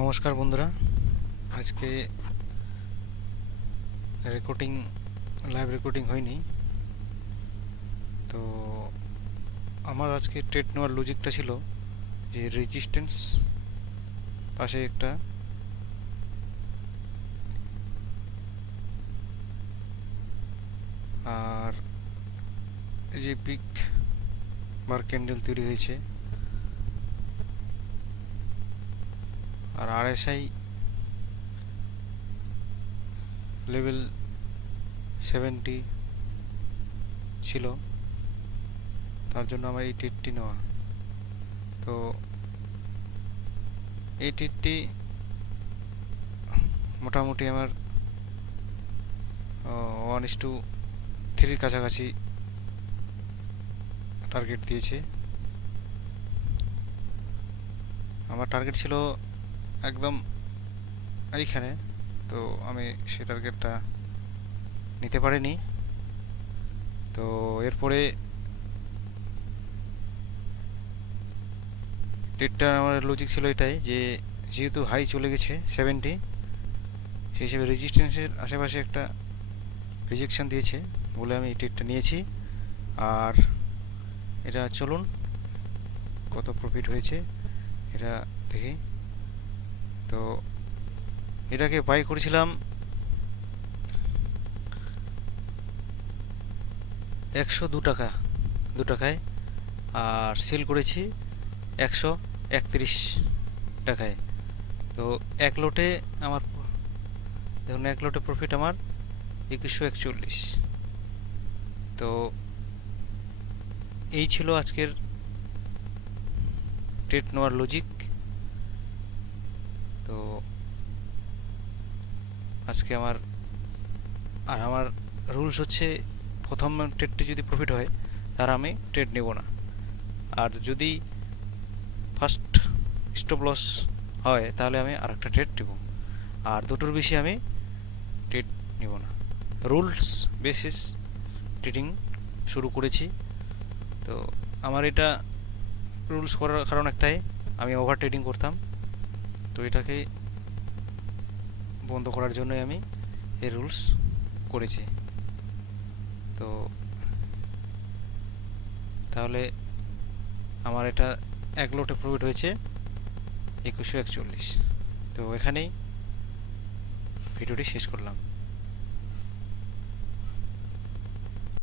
নমস্কার বন্ধুরা, আজকে লাইভ রেকর্ডিং হয়নি। তো আমার আজকে ট্রেড নেওয়ার লজিকটা ছিল যে রেজিস্ট্যান্স পাশে একটা আর এই যে বিগ বার ক্যান্ডেল তৈরি হয়েছে আর আরএসআই লেভেল 70 ছিল, তার জন্য আমার এই ট্রেডটি নেওয়া। তো এই ট্রেডটি মোটামুটি আমার 1:3 কাছাকাছি টার্গেট দিয়েছে। আমার টার্গেট ছিল একদম এইখানে, তো আমি সেই টার্গেটটা নিতে পারিনি। তো এরপরে ট্রেডটা আমার লজিক ছিল এটাই যে যেহেতু হাই চলে গেছে 70, সেই হিসেবে রেজিস্ট্যান্সের আশেপাশে একটা রিজেকশন দিয়েছে বলে আমি এই ট্রেডটা নিয়েছি। আর এটা চলুন কত প্রফিট হয়েছে এটা দেখি। তো এটাকে বাই করেছিলাম 102 টাকা, 2 টাকায়, আর সেল করেছি 131 টাকায়। তো এক লটে আমার দেখুন, এক লটে প্রফিট আমার 2141। তো এই ছিল আজকের ট্রেড নেওয়ার লজিক। তো আজকে আমার রুলস হচ্ছে প্রথম ট্রেডটি যদি প্রফিট হয় তার আমি ট্রেড নেব না, আর যদি ফার্স্ট স্টপ লস হয় তাহলে আমি আরেকটা ট্রেড নেব, আর দুটোর বেশি আমি ট্রেড নেব না। রুলস বেসিস ট্রেডিং শুরু করেছি। তো আমার এটা রুলস করার কারণ একটাই, আমি ওভার ট্রেডিং করতাম। তো এটাকে বন্ধ করার জন্যই আমি এই রুলস করেছি। তো তাহলে আমার এটা এক লটে প্রফিট হয়েছে 2141। তো এখানেই ভিডিওটি শেষ করলাম।